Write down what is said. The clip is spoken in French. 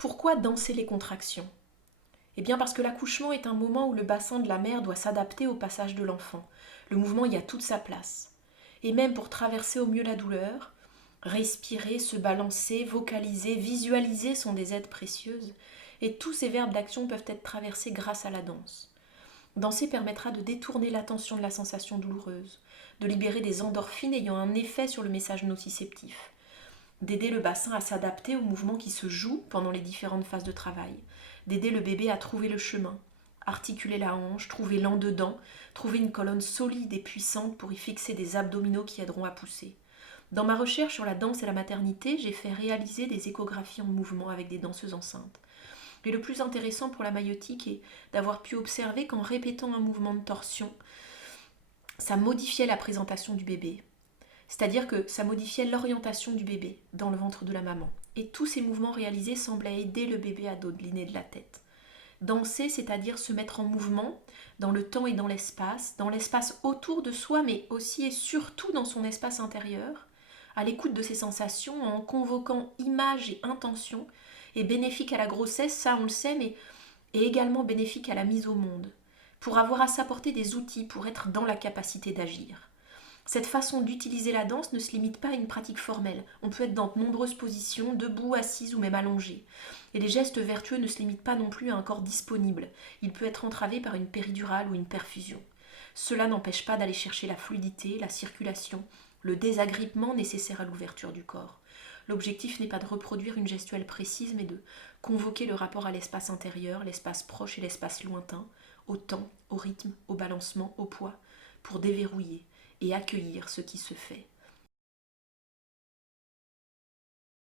Pourquoi danser les contractions? Eh bien parce que l'accouchement est un moment où le bassin de la mère doit s'adapter au passage de l'enfant. Le mouvement y a toute sa place. Et même pour traverser au mieux la douleur, respirer, se balancer, vocaliser, visualiser sont des aides précieuses. Et tous ces verbes d'action peuvent être traversés grâce à la danse. Danser permettra de détourner l'attention de la sensation douloureuse, de libérer des endorphines ayant un effet sur le message nociceptif, d'aider le bassin à s'adapter aux mouvements qui se jouent pendant les différentes phases de travail, d'aider le bébé à trouver le chemin, articuler la hanche, trouver l'en-dedans, trouver une colonne solide et puissante pour y fixer des abdominaux qui aideront à pousser. Dans ma recherche sur la danse et la maternité, j'ai fait réaliser des échographies en mouvement avec des danseuses enceintes. Et le plus intéressant pour la maïotique est d'avoir pu observer qu'en répétant un mouvement de torsion, ça modifiait la présentation du bébé. C'est-à-dire que ça modifiait l'orientation du bébé dans le ventre de la maman. Et tous ces mouvements réalisés semblaient aider le bébé à dodeliner de la tête. Danser, c'est-à-dire se mettre en mouvement dans le temps et dans l'espace autour de soi, mais aussi et surtout dans son espace intérieur, à l'écoute de ses sensations, en convoquant images et intentions, est bénéfique à la grossesse, ça on le sait, mais est également bénéfique à la mise au monde, pour avoir à s'apporter des outils pour être dans la capacité d'agir. Cette façon d'utiliser la danse ne se limite pas à une pratique formelle. On peut être dans de nombreuses positions, debout, assise ou même allongé. Et les gestes vertueux ne se limitent pas non plus à un corps disponible. Il peut être entravé par une péridurale ou une perfusion. Cela n'empêche pas d'aller chercher la fluidité, la circulation, le désagrippement nécessaire à l'ouverture du corps. L'objectif n'est pas de reproduire une gestuelle précise, mais de convoquer le rapport à l'espace intérieur, l'espace proche et l'espace lointain, au temps, au rythme, au balancement, au poids, pour déverrouiller et accueillir ce qui se fait.